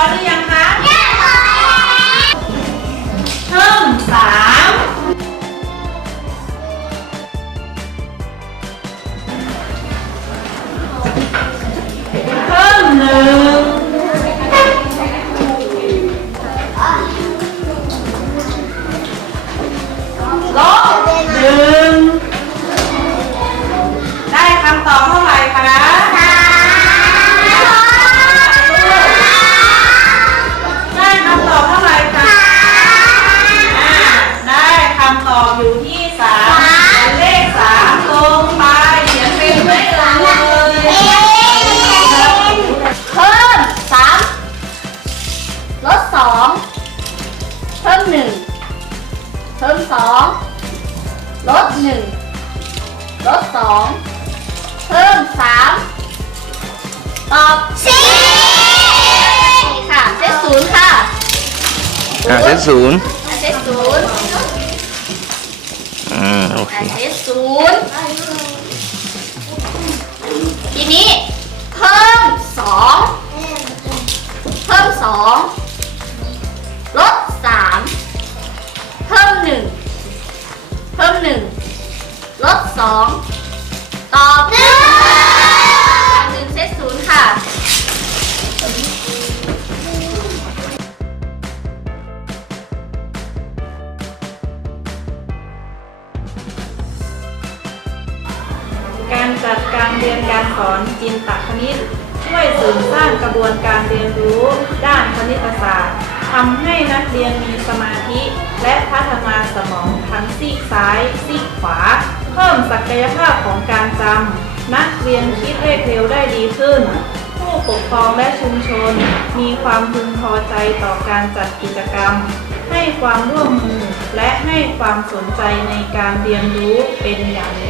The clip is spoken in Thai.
ร้อยหรือยังคะเพิ่มสามเพิ่มหนึ่งลบหนึ่ง เพิ่มสองลดหนึ่งลดสองเพิ่มสามตอบสี่ค่ะเซตศูนย์ค่ะอ่าเซตศูนย์อะเซตศูนย์อืมโอเคอะเซตศูนย์ทีนี้ องตอบหนึ่งหนึ่งเซตศูนย์ค่ะ การจัดการเรียนการสอนจินตคณิต ช่วยเสริมสร้างกระบวนการเรียนรู้ด้านคณิตศาสตร์ทำให้นักเรียนมีสมาธิ และพัฒนาสมองทั้งซีกซ้าย ซีกขวา เพิ่มศักยภาพของการจำ นักเรียนคิดเลขเร็วได้ดีขึ้น ผู้ปกครองและชุมชน มีความพึงพอใจต่อการจัดกิจกรรม ให้ความร่วมมือและให้ความสนใจในการเรียนรู้เป็นอย่างดียิ่ง